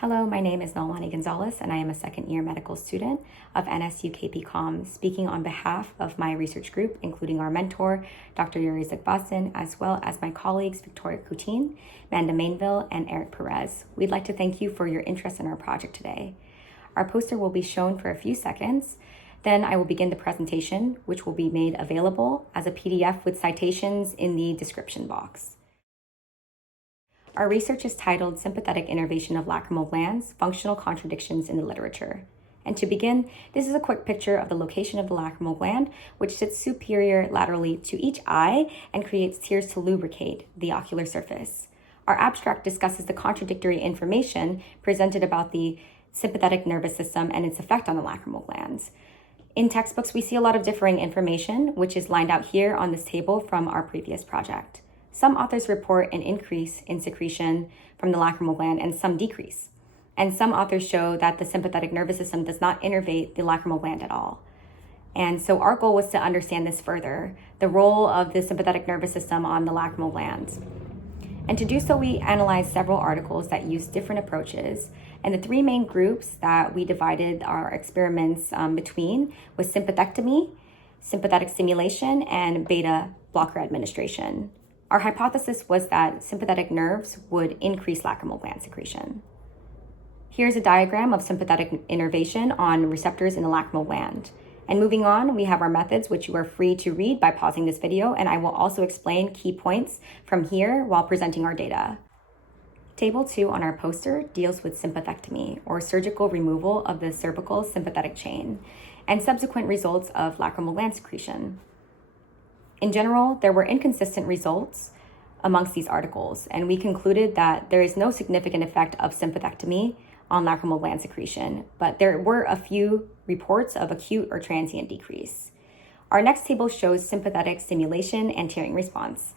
Hello, my name is Nalani Gonzalez, and I am a second-year medical student of NSU KP speaking on behalf of my research group, including our mentor, Dr. Yuri Zagbasin, as well as my colleagues, Victoria Coutin, Amanda Mainville, and Eric Perez. We'd like to thank you for your interest in our project today. Our poster will be shown for a few seconds. Then I will begin the presentation, which will be made available as a PDF with citations in the description box. Our research is titled Sympathetic Innervation of Lacrimal Glands, Functional Contradictions in the Literature. And to begin, this is a quick picture of the location of the lacrimal gland, which sits superior laterally to each eye and creates tears to lubricate the ocular surface. Our abstract discusses the contradictory information presented about the sympathetic nervous system and its effect on the lacrimal glands. In textbooks, we see a lot of differing information, which is lined out here on this table from our previous project. Some authors report an increase in secretion from the lacrimal gland and some decrease. And some authors show that the sympathetic nervous system does not innervate the lacrimal gland at all. And so our goal was to understand this further, the role of the sympathetic nervous system on the lacrimal glands. And to do so, we analyzed several articles that used different approaches. And the three main groups that we divided our experiments between was sympathectomy, sympathetic stimulation, and beta blocker administration. Our hypothesis was that sympathetic nerves would increase lacrimal gland secretion. Here's a diagram of sympathetic innervation on receptors in the lacrimal gland. And moving on, we have our methods, which you are free to read by pausing this video, and I will also explain key points from here while presenting our data. Table 2 on our poster deals with sympathectomy, or surgical removal of the cervical sympathetic chain, and subsequent results of lacrimal gland secretion. In general, there were inconsistent results amongst these articles, and we concluded that there is no significant effect of sympathectomy on lacrimal gland secretion, but there were a few reports of acute or transient decrease. Our next table shows sympathetic stimulation and tearing response.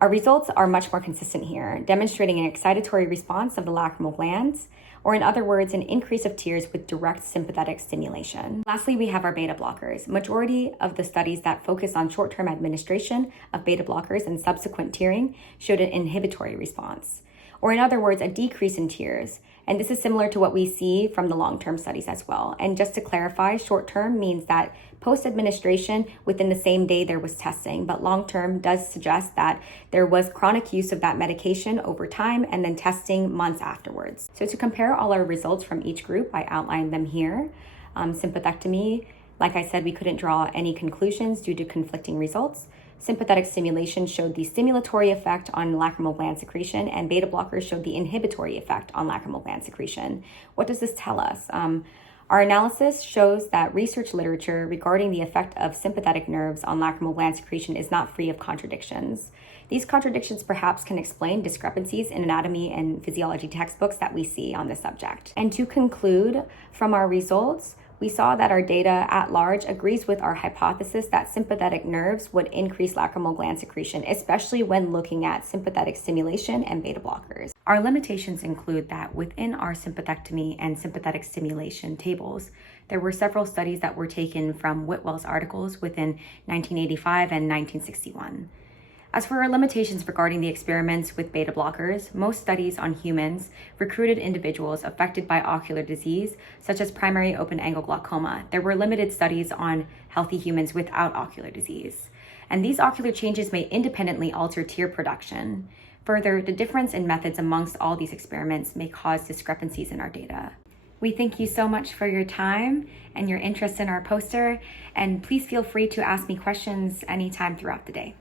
Our results are much more consistent here, demonstrating an excitatory response of the lacrimal glands, or in other words, an increase of tears with direct sympathetic stimulation. Lastly, we have our beta blockers. Majority of the studies that focus on short-term administration of beta blockers and subsequent tearing showed an inhibitory response, or in other words, a decrease in tears. And this is similar to what we see from the long-term studies as well. And just to clarify, short-term means that post-administration, within the same day there was testing, but long-term does suggest that there was chronic use of that medication over time and then testing months afterwards. So to compare all our results from each group, I outlined them here. Sympathectomy, like I said, we couldn't draw any conclusions due to conflicting results. Sympathetic stimulation showed the stimulatory effect on lacrimal gland secretion, and beta blockers showed the inhibitory effect on lacrimal gland secretion. What does this tell us? Our analysis shows that research literature regarding the effect of sympathetic nerves on lacrimal gland secretion is not free of contradictions. These contradictions perhaps can explain discrepancies in anatomy and physiology textbooks that we see on this subject. And to conclude, from our results, we saw that our data at large agrees with our hypothesis that sympathetic nerves would increase lacrimal gland secretion, especially when looking at sympathetic stimulation and beta blockers. Our limitations include that within our sympathectomy and sympathetic stimulation tables, there were several studies that were taken from Whitwell's articles within 1985 and 1961. As for our limitations regarding the experiments with beta blockers, most studies on humans recruited individuals affected by ocular disease, such as primary open-angle glaucoma. There were limited studies on healthy humans without ocular disease. And these ocular changes may independently alter tear production. Further, the difference in methods amongst all these experiments may cause discrepancies in our data. We thank you so much for your time and your interest in our poster, and please feel free to ask me questions anytime throughout the day.